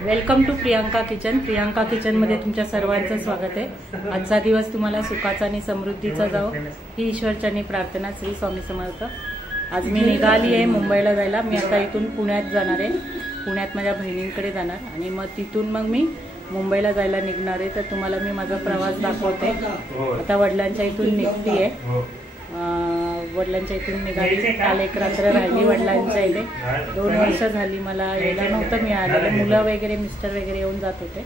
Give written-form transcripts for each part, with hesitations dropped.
Welcome to Priyanka kitchen. Priyanka किचनमध्ये तुमच्या सर्वांचं स्वागत आहे. आजचा दिवस तुम्हाला सुखाचा आणि समृद्धीचा जावो ही ईश्वरचरणी प्रार्थना. श्री स्वामी समर्थ. आज मी निघाली आहे मुंबईला जायला. मी आता इथून पुण्यात जाणार आहे. पुण्यात माझ्या बहिणींकडे जाणार आणि मग तिथून मग मी मुंबईला जायला निघणार आहे. तर तुम्हाला मी माझा प्रवास दाखवते. आता वडिलांच्या इथून निघते आहे. वडिलांच्या इथून निघाली. काल एक रात्र राहिली वडिलांच्या इथे. 2 वर्ष झाली मला यायला नव्हतं मिळालं. मुलं वगैरे मिस्टर वगैरे येऊन जात होते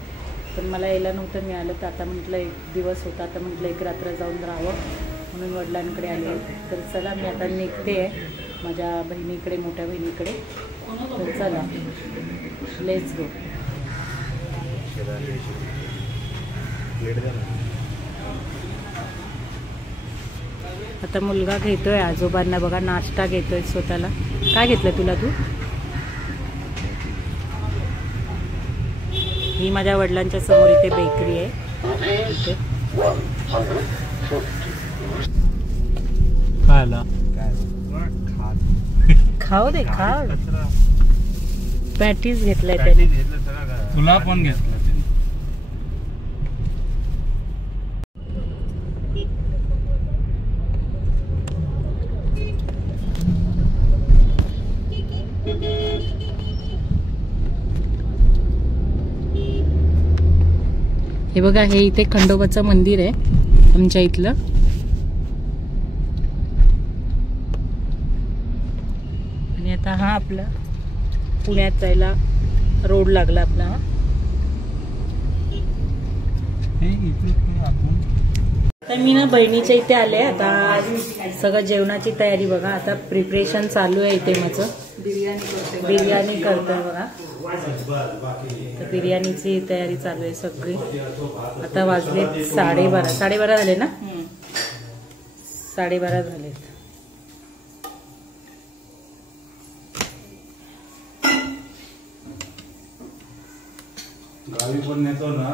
पण मला यायला नव्हतं मिळालं. तर आता म्हटलं एक दिवस होता तर म्हटलं एक रात्र जाऊन राहावं म्हणून वडिलांकडे आले. तर चला मी आता निघते आहे माझ्या बहिणीकडे, मोठ्या बहिणीकडे. तर चला लेट्स गो. आता मुलगा घेतोय आजोबांना बघा नाश्ता घेतोय स्वतःला. काय घेतलं तुला तू? ही माझ्या वडिलांच्या समोर इथे बेकरी आहे. इथे खाऊ दे खा. पॅटीज घेतलाय त्याने. तुला पण घेतलं. हे बघा हे इथे खंडोबाचं मंदिर आहे आमच्या इथलं. आणि आता हा आपला पुण्यात जायला रोड लागला आपला. हा तर मी ना बहिणीच्या इथे आले. आता सगळं जेवणाची तयारी बघा. आता प्रिपरेशन चालू आहे इथे माझं. बिर्याणी करतोय बघा. तर बिर्याणीची तयारी चालू आहे सगळी. आता वाजले 12:30 झाले ना. 12:30 झालेत. गावी पण नेतो ना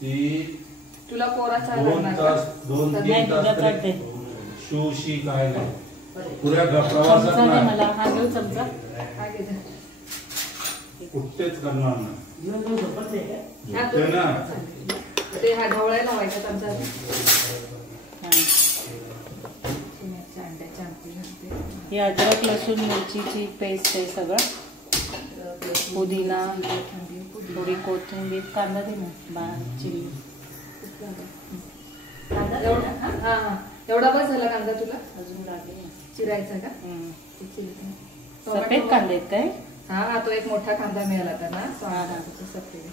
ती तुला पोराचा 2-3 तास शूशी काय पुऱ्या प्रवासात मला हा घेऊ चमचा. कुठेच करणार ना ते हा ढवळ्या लावायचा चमचा. ही अद्रक लसूण मिरचीची पेस्ट आहे सगळं. पुदिना, थोडी कोथिंबीर, कांदा दे ना, चिली. एवढा बस झाला कांदा तुला? अजून लागेल चिरायचा का? सफेद कांदे आहेत काय? हा तो एक मोठा कांदा मिळाला होता ना. सफेद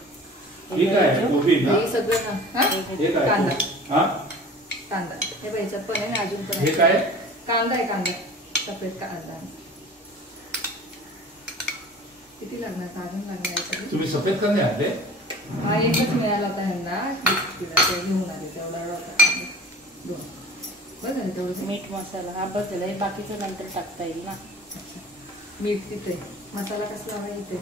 सगळं कांदा हे पाहिजे पण आहे ना. अजून पण कांदा आहे. कांदा सफेद कांदा किती लागणार? अजून लागणार. तुम्ही सफेद कांदे आणले? हा एकच मिळाला होता ह्यांना. घेऊन आले तेवढा बघ तेवढं. मीठ मसाला हा बस झाला. हे बाकीचं नंतर टाकता येईल ना. मीठ तिथे. मसाला कसला हवा इथे?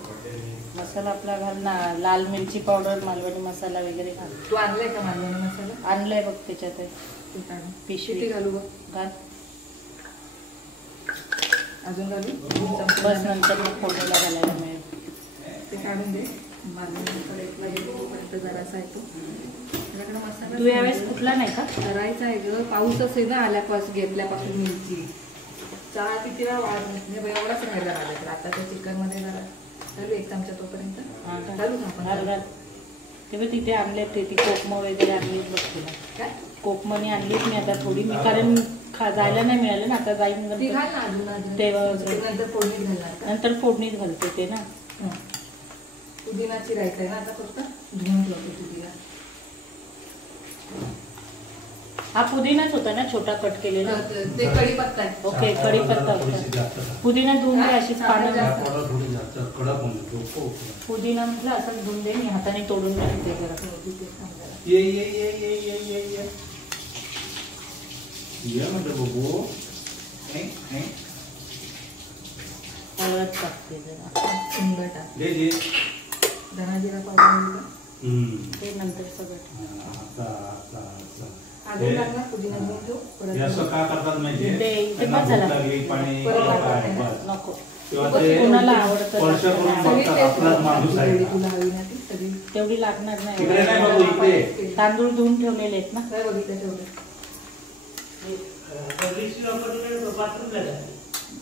मसाला आपला घाल ना. लाल मिरची पावडर, मालवणी मसाला वगैरे घाल. तू आणलाय का मालवणी मसाला? आणलाय बघ त्याच्यात आहे. पिशवी घालू बघ. घाल. अजून घालू बस. नंतर मग फोडणीला घालायला मिळेल. ते काढून दे. मालवणीकडे जरासा आहे तो. तू यावेळेस कुठला नाही का करायचा आहे ग? पाऊसच आहे ना आल्यापासून घेतल्यापासून. मिरची चहा किती वेळा एवढाच राहायला लागला. आता त्या चिकन मध्ये जरा घालू 1 चमचा तोपर्यंत. घालू का? तेव्हा तिथे आणले ते ती कोकम वगैरे आणलीच बघ तुला. काय कोकमनी आणलीच मी आता थोडी. मी कारण जायला नाही मिळालं ना. आता जाईन तेव्हा नंतर फोडणीत घालते ते ना. पुदिना चिरायचा आहे ना आता. फक्त धुवून ठेवते पुदिना. हा पुदिनाच होता ना छोटा कट केलेला. ते कढीपत्ता आहे. ओके कढीपत्ता होता. पुदिना धुवून दे अशीच पानं. पुदिना म्हटलं असंच धुवून दे. मी हाताने तोडून घेते जरा. हळद टाकते जरा. सुंदर टाकते. धना जिरा पावडर ते नंतर सगळं. अजून लागणार पुदिना घेऊन ठेव. परत असं का करतात माहिती आहे? ते बस झाला. पाणी नको. कोणाला आवडतं आपलाच माणूस आहे. एवढी तुला हवी ना ती सगळी तेवढी लागणार इकडे नाही बाबू, नाही. इकडे. तांदूळ धुवून ठेवलेले आहेत ना. काय बघितलं तेवढं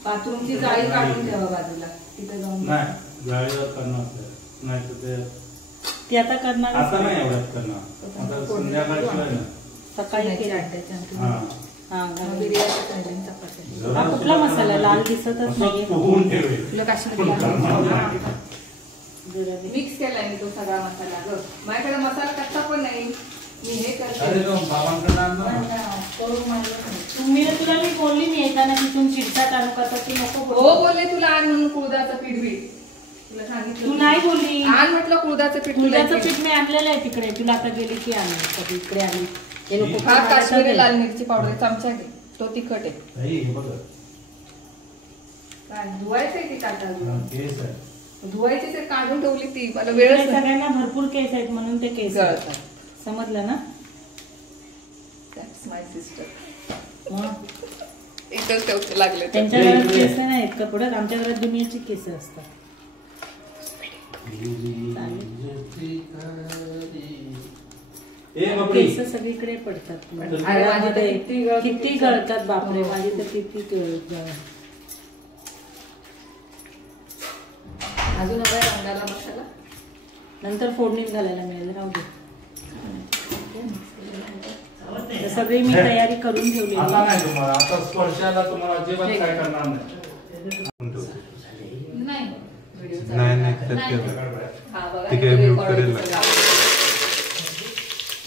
बाथरूमची जाळी काढून ठेवा बाजूला तिथे जाऊन नाही जाळीवर करणार ते. नाही तर ते ती आता करणार आता नाही एवढ्यात करणार. आता संध्याकाळशिवाय ना. सकाळी केलं. हा. हा मग घालून. बिर्याणी खायला चपात्या. हा कुठला मसाला लाल दिसतच असं नाहीये. फुगवून ठेवेल. तुला पण काश्मीरी करणार नाही. मिक्स केलाय मी तो सगळा मसाला ग माझ्याकडे मसाला कच्चा पण नाही मी हे अरे करते तो बाबांकडे आण ना. तुम्ही तुला मी बोलली मी येताना तिथून चिडसाट आणू का तर ती नको हो बोलू. बोलले तुला आण म्हणून कुळदाचं पीठ बीठ तुला तू सांगितलं नाही बोलली. आण म्हटलं कुळदाचं पीठ तुला दुधाचं इथे. पीठ मी आणलेलं आहे तिकडे. तुला आता गेली की आणली कधी इकडे आली हे लोक हा काश्मीरी लाल मिरची पावडर चमचा घे तो तिखट आहे ताई, हे बघा. काय धुवायचंय ती हा, ताटाला केस आहे. धुवायचीच आहे, काढून ठेवली ती मला इकडे वेळच नाही. सगळ्यांना भरपूर केस आहेत म्हणून ते केस आहेत. गळतात. समजलं ना. That's my sister. मग इथंच ठेवते लागले तर. त्यांच्या घरात केस नाहीत का पुढं आमच्या घरात दुनियाची केस असतात. ए बापरे. केस सगळीकडे पडतात. अरे माझी तर किती गळतात. किती गळतात बापरे. माझी तर किती अजून हवाय रंगाला मसाला नंतर फोडणीत घालायला मिळेल. राहू दे. तर सगळी मी तयारी करून ठेवली आता नाही तुम्हाला. आता स्पर्शाला तुम्हाला अजिबात काय करणार नाही. नाही नाही नाही त्यात काय हा बघा ठीक आहे, हे मी record करेल होतं ना.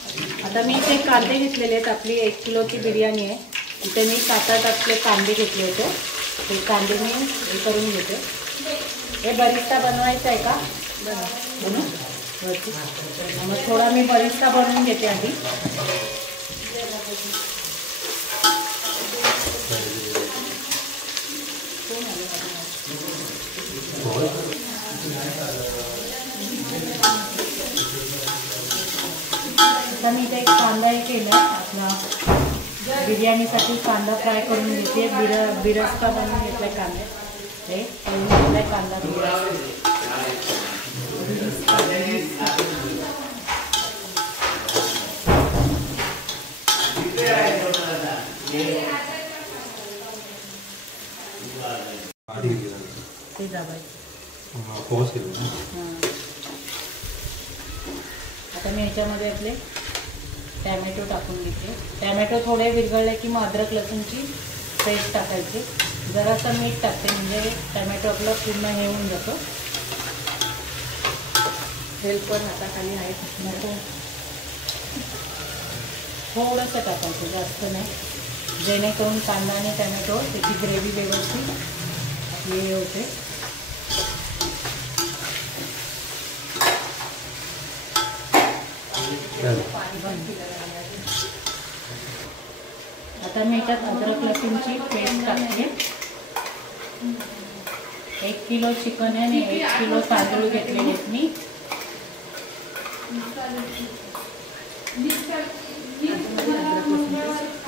सगळं. आता मी इथे कांदे घेतलेले आहेत. आपली 1 किलोची बिर्याणी आहे. इथे मी 7-8 आपले कांदे घेतले होते. ते कांदे मी हे करून घेते. हे बरिस्ता बनवायचं आहे का. बनवू वरती. मग थोडा मी बरिस्ता बनवून घेते आधी. आता मी इथे एक कांदा हे केला आपला बिर्याणीसाठी कांदा फ्राय करून घेते. बिरस्ता बनवून घेतलाय कांदे. हे करून घेतलाय कांदा ते दाबायचं. पाऊस येईल ना. आता मी ह्याच्यामध्ये आपले टॅमॅटो टाकून घेते. टॅमॅटो थोडे विरघळले की मग अद्रक लसूणची पेस्ट टाकायची. जरासं मीठ टाकते म्हणजे टॅमॅटो आपलं पूर्ण हे होऊन जातो. हेल्पर हाताखाली आहे नको थोडंसं टाकायचं जास्त नाही. जेणेकरून कांदा आणि टॅमॅटो त्याची ग्रेव्ही व्यवस्थित आपली हे होते. आता मी याच्यात अद्रक लसूणची पेस्ट टाकते. 1 किलो चिकन आहे आणि 1 किलो तांदूळ घेतलेले आहेत मी.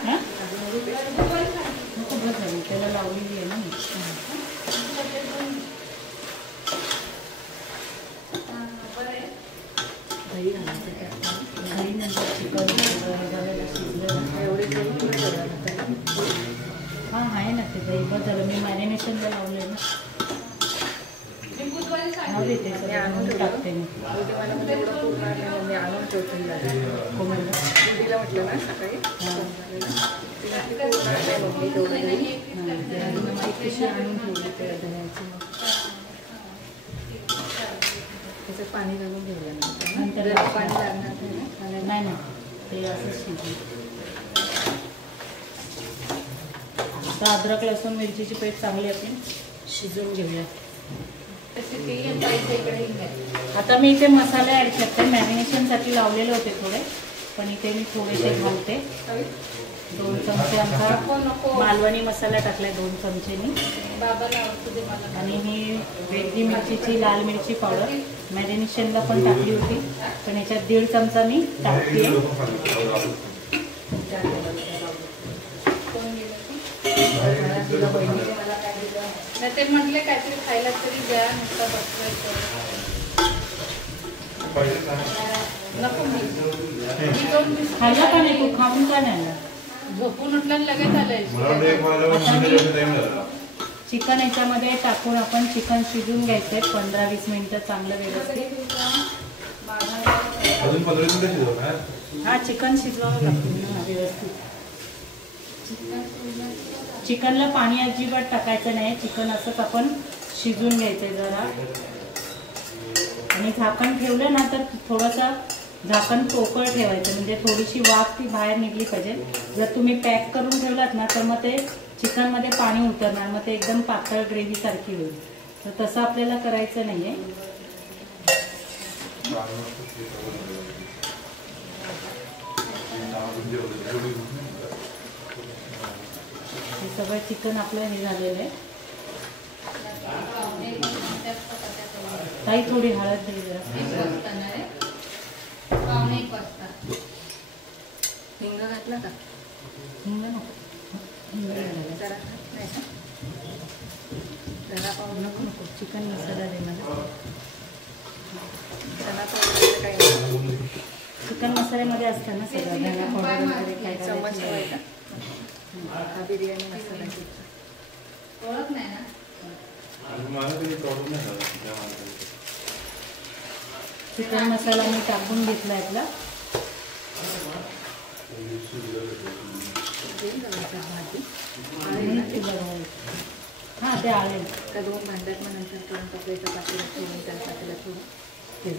हां नको बस झाली त्याला लावलेली आहे ना मी. दही घालायचं त्यात. दही नंतर चिकन शिजलं हां आहे ना ते दही बस झालं. मी मॅरिनेशनला लावले ना. देते आणून टाकते मी. मी आणून ठेवते हो म्हणलं दीदीला म्हटलं ना सकाळी मम्मी तेवढं दही कशी आणून ठेवली त्या दह्याची त्याच्यात पाणी घालून ठेवलं नंतर पाणी लागणार नाही ना ते असं शिजली. आता अद्रक लसूण मिरचीची पेस्ट चांगली आपण शिजवून घेऊया. आता मी इथे मसाले ॲड करते. मॅरिनेशनसाठी लावलेले होते थोडे पण इथे मी थोडेसे घालते. 2 चमचे आमचा मालवणी मसाला टाकलाय 2 चमचेनी. आणि मी वेगळी मिरचीची लाल मिरची पावडर मॅरिनेशनला पण टाकली होती पण याच्यात 1.5 चमचा मी टाकते. ते म्हटले काहीतरी खायला तरी द्या नुसतं बसवायचं नको मी जाऊन खाल्ला का नाही तू? खाऊन का नाही आला? झोपून उठल्याने लगेच आलंय. चिकन याच्यामध्ये टाकून आपण चिकन शिजून घ्यायचंय 15-20 मिनिटं चांगलं व्यवस्थित. अजून 15 मिनिटं शिजवणार. हा चिकन शिजवावं लागतं ना व्यवस्थित. चिकनला पाणी अजिबात टाकायचं नाही. चिकन असंच आपण शिजून घ्यायचंय जरा. आणि झाकण ठेवलं ना तर थोडंसं झाकण पोकळ ठेवायचं, म्हणजे थोडीशी वाफ ती बाहेर निघली पाहिजे. जर तुम्ही पॅक करून ठेवलात ना तर मग ते चिकनमध्ये पाणी उतरणार, मग ते एकदम पातळ ग्रेव्ही सारखी होईल. तर तसं आपल्याला करायचं नाहीये. हे सगळं चिकन आपलं हे झालेलं आहे. काही थोडी हळद दिली जरा. हिंग घातला का? हिंग नको. हिंग नाही घालायला. जरा नाही का? जरा पाऊल नको नको. चिकन मसाला दे मला. धना पावडर काही चिकन मसाल्यामध्ये असतं ना सगळं, धना पावडर वगैरे काय चम्मच घालायचं. आहे का? हा बिर्याणी मसाला ओळख नाही ना. चिकन मसाला मी टाकून घेतला यातला. हा ते आले त्या 2 भांड्यात मग नंतर करून टाकायचं. पातेला ठेवून त्या पातेला ठेवून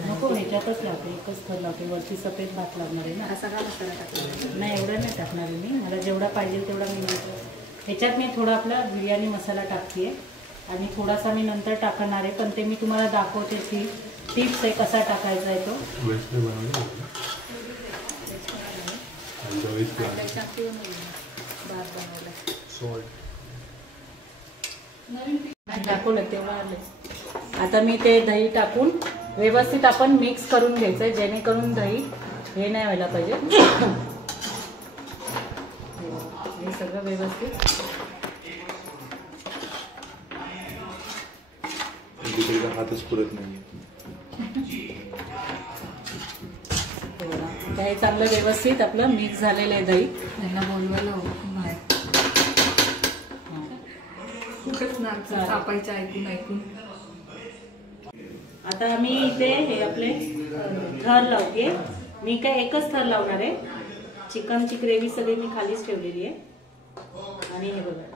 नको ह्याच्यातच लावते. एकच थर लावते. वरती सफेद भात लागणार आहे ना. हा सगळा मसाला टाकला. नाही एवढं नाही टाकणार मी. मला जेवढा पाहिजे तेवढा मी ह्याच्यात मी थोडा आपला बिर्याणी मसाला टाकते आणि थोडासा मी नंतर टाकणार आहे, पण ते मी तुम्हाला दाखवते. टिप्स आहे कसा टाकायचा आहे तो. दाखवलं तेव्हा आलं. आता मी ते दही टाकून व्यवस्थित आपण मिक्स करून घ्यायचंय, जेणेकरून दही हे नाही व्हायला पाहिजे. हे सगळं व्यवस्थित हातच पुरत नाही. हे चांगलं व्यवस्थित आपलं मिक्स झालेलं आहे दही. त्यांना बोलवायला बाहेर खूपच ना कापायचं ऐकून. आता मी इथे हे आपले थर लावते. मी काय एकच थर लावणार आहे. चिकनची ग्रेव्ही सगळी मी खालीच ठेवलेली आहे. आणि हे बघा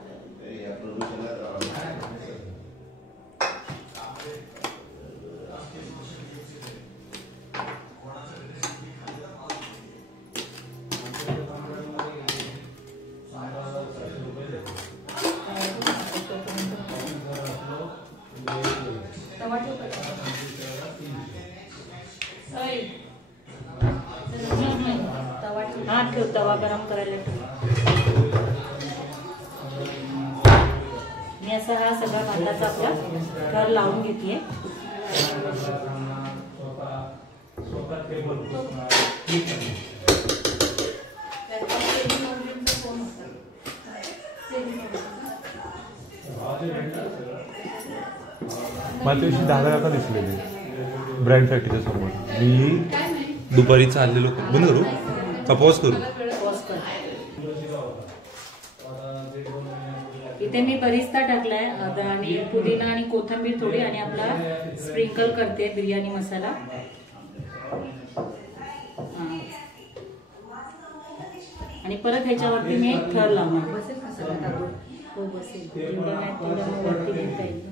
हा ठेव. तवा गरम करायला ठेव. मी असा हा सगळा भाताचा आपला थर लावून घेते. मला त्याविषयी दादा काका दिसलेले ब्रँड फॅक्टरीच्या समोर. मी दुपारी चाललेलो. बंद करू का पॉज करू? इथे मी बरिस्ता टाकलाय आणि पुदिना आणि कोथिंबीर थोडी आणि आपला स्प्रिंकल करते बिर्याणी मसाला. आणि परत ह्याच्यावरती मी एक थर लावणार. बसेल मसाला टाकून. हो बसेल. जेवढं नाही तेवढं वरती घेता येईल.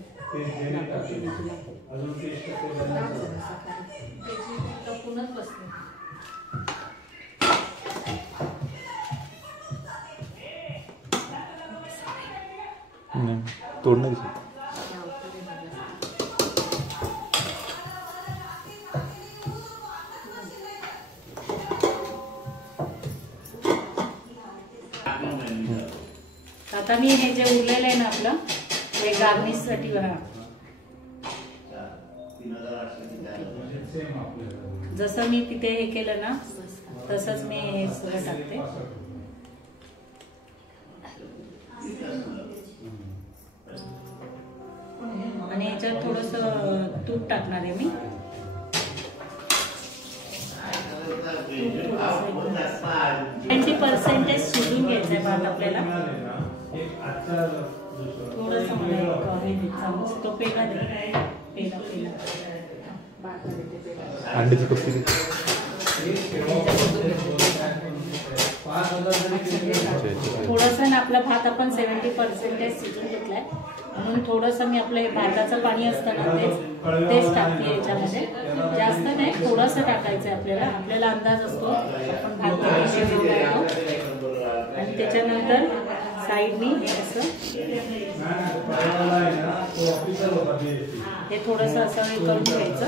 पुनच बसते. तोडणार आता मी हे जे उरलेलं आहे ना आपलं हे गार्निश साठी बघा. जसं मी तिथे हे केलं ना तसंच मी हे सगळं टाकते. आणि याच्यात थोडंसं तूप टाकणार आहे मी. 90% शिजून घ्यायचं आहे भात आपल्याला. थोडंसं मला हे चमच तो पेला दे. पेला अंड्याची कप्पी थोडंसं ना आपला भात आपण 70% शिजून घेतलाय म्हणून थोडंसं मी आपलं हे भाताचं पाणी असतं ना तेच टाकते याच्यामध्ये. जास्त नाही, थोडंसं टाकायचं आहे आपल्याला. आपल्याला अंदाज असतो आपण भात किती शिजवून घेतो. आणि त्याच्यानंतर साईडनी हे असं हे थोडंसं असं हे करून घ्यायचं.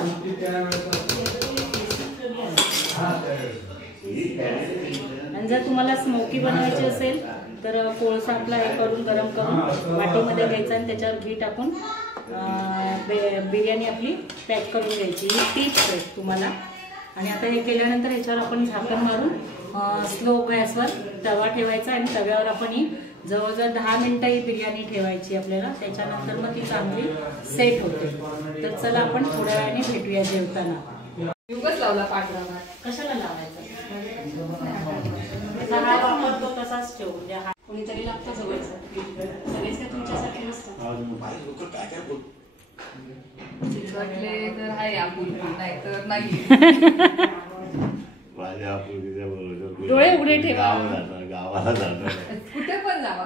आणि जर तुम्हाला स्मोकी बनवायची असेल तर कोळसा आपला हे करून गरम करून वाटीमध्ये घ्यायचा आणि त्याच्यावर घी टाकून बिर्याणी आपली पॅक करून घ्यायची. ही टिप्स आहे तुम्हाला. आणि आता हे केल्यानंतर ह्याच्यावर आपण झाकण मारून स्लो गॅसवर तवा ठेवायचा आणि तव्यावर आपण ही जवळजवळ 10 मिनिटं ही बिर्याणी ठेवायची आपल्याला. त्याच्यानंतर मग ती चांगली सेट होते. तर चला आपण थोड्या वेळाने भेटूया जेवताना. युगच लावला पांढरा भात. कशाला लावायचा? हा वापरतो तसाच ठेवू. म्हणजे हा कोणीतरी लागतं जवळचं. सगळेच काय तुमच्यासाठी नसतं. चिकटले तर आहे आपुल, नाही तर नाही. डोळे उघडे ठेवा. गावाला जाणार कुठे पण जावा,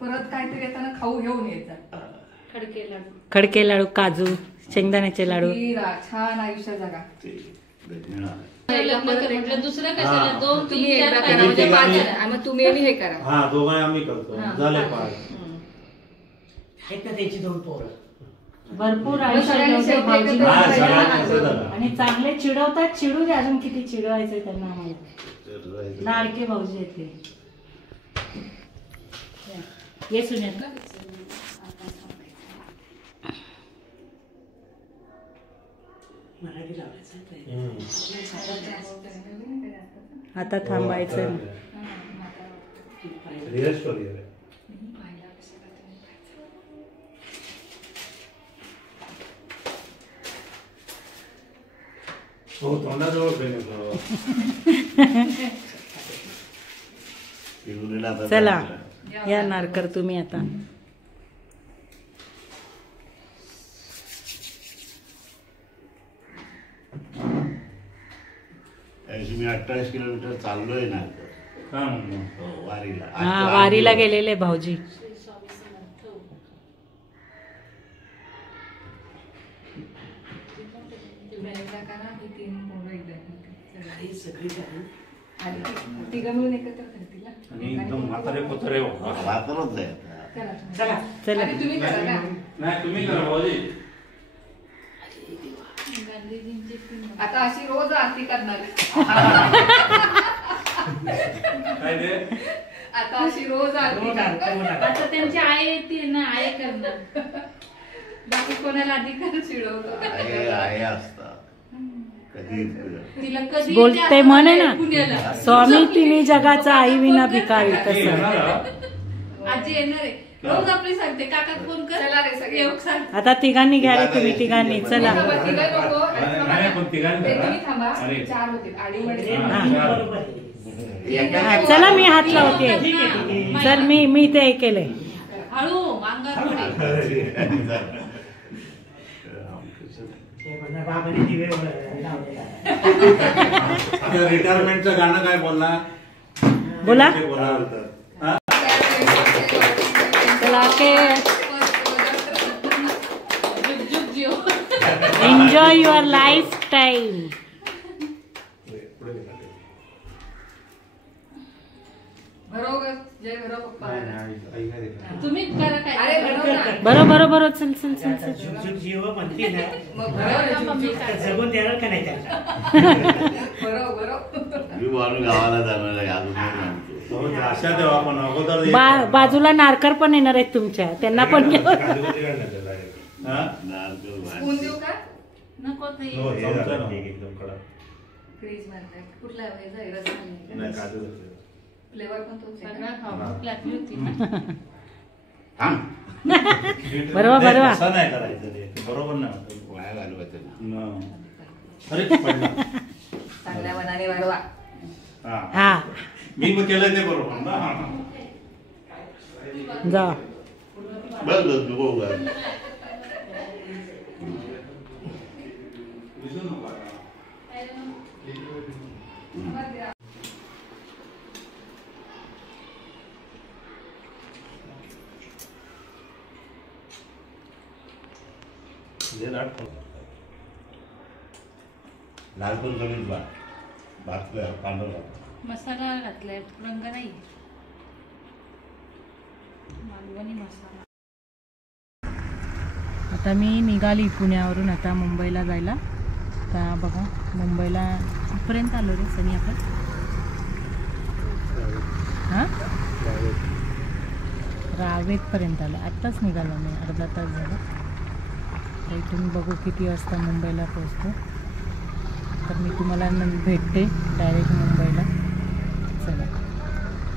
परत काहीतरी येताना खाऊ घेऊन यायचा. खडके लाडू, काजू, शेंगदाण्याचे लाडू. छान आयुष्य जगा. दुसरं कशाला 2 तुम्ही 3 एकदा 4 करा, म्हणजे 5 जण. मग तुम्ही आणि हे करा. हा दोघं आम्ही करतो. झाले 5. भरपूर सगळ्यांनी आयुष्य शेवटी भाऊजी एकत्र राहायचं. आणि चांगले चिडवतात. चिडू दे अजून किती चिडवायचंय त्यांना. आम्हाला लाडके भाऊजी येते. ये सुनेल का आता थांबायचं. हो तोंडाजवळ चला या नारकर तुम्ही आता. मी 28 किलोमीटर चाललोय ना वारीला. हा वारीला गेलेले भाऊजी. तिघं मिळून एकत्र करतील. आणि एकदम म्हातारे पोतरे वापरत आहे चला. आणि तुम्ही करा ना. नाही तुम्ही करा भाऊजी. आता अशी रोज आरती करणार. काय ते आता अशी रोज आरती करणार. आता त्यांची आई येते ना, आई करणार. बाकी कोणाला अधिकार चिडवतो. आहे असतात कधी तिला कधी बोलते म्हणे ना पुण्याला स्वामी तिन्ही जगाचा आई विना भिकारी. तसं आजी येणार आहे. रोज आपली सांगते काका फोन कर. चला रे सगळे. येऊ सांग. आता तिघांनी घ्या रे तुम्ही तिघांनी. चला तिघं नको. नाही, पण तिघांनी ते करा. तुम्ही थांबा. अरे. 4 होतील. आणि हा, चला मी हात लावते. चल मी ते केलंय. हळू अंगावर पडेल. रिटायरमेंटचं गाणं काय बोलणार? बोला. ते बोलणार होतं. हा? चला के जुग जुग Jio. Enjoy your life time. बरोबर. जय भरो पप्पा. तुम्ही करा काय. अरे बरोबर ना. बरोबर चल चल चल चल. मग बरोबर. मम्मी काय. बरोबर. मी म्हणून गावाला जाणार आहे अजून नाही सांगतो. आशा देवा आपण अगोदर बाजूला नारकर पण येणार आहेत तुमच्या. त्यांना पण घेऊ. हा? स्पून देऊ का? नको ते. फ्रीज मध्ये कुठला फ्लेवर पण तोच आहे सगळा का? खाऊ भूक लागली होती ना. थांब. बरोबर असं नाही करायचं ते. बरोबर नाही वाटत. वाया घालवायचं ना. अरे पडला. चांगल्या मनाने वाढवा. हा. हा मी मग केलं ते बरोबर ना. हा. जा बस बस नको उगाच. लाल पण कमीच भात पांढरा मसाला घातलाय रंग नाही मालवणी मसाला. आता मी निघाली पुण्यावरून आता मुंबईला जायला. आता बघा मुंबईला कुठपर्यंत आलो रे सनी आपण? हां रावेतपर्यंत आलो. आत्ताच निघालो मी, अर्धा तास झाला. तर इथून बघू किती वाजता मुंबईला पोचतो. तर मी तुम्हाला भेटते डायरेक्ट मुंबईला.